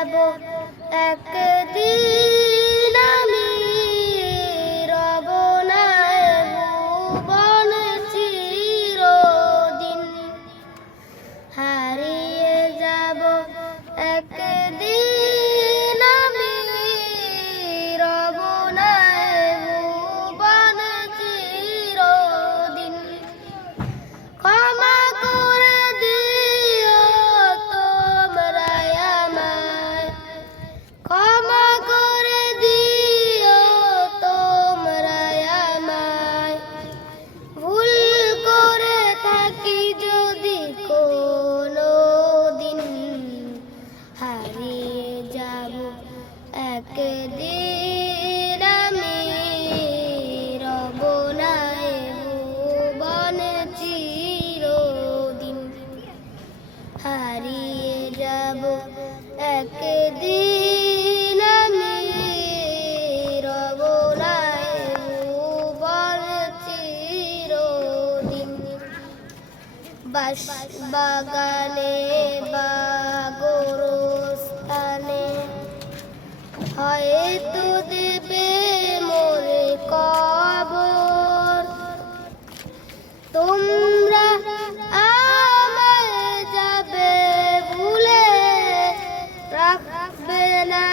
যাব একদিন আমি রব না ভুবন চিরদিন হারিয়ে যাব একদিন আমি রব না ভুবন চিরদিন ক্ষমা করে দিও তোমরা আমায় ক্ষমা করে দিও তোমরা আমায় ভুল করে থাকি যদি কোনো দিন হারিয়ে যাব একদিন আমি রব না ভুবন চিরদিন হারিয়ে যাব একদিন আমি রব না ভুবন চিরদিন বাগানে বা গোরস্থানে হয়তো দেবে মোরে কবর তোমরা আমায় যাবে ভুলে রাখবে না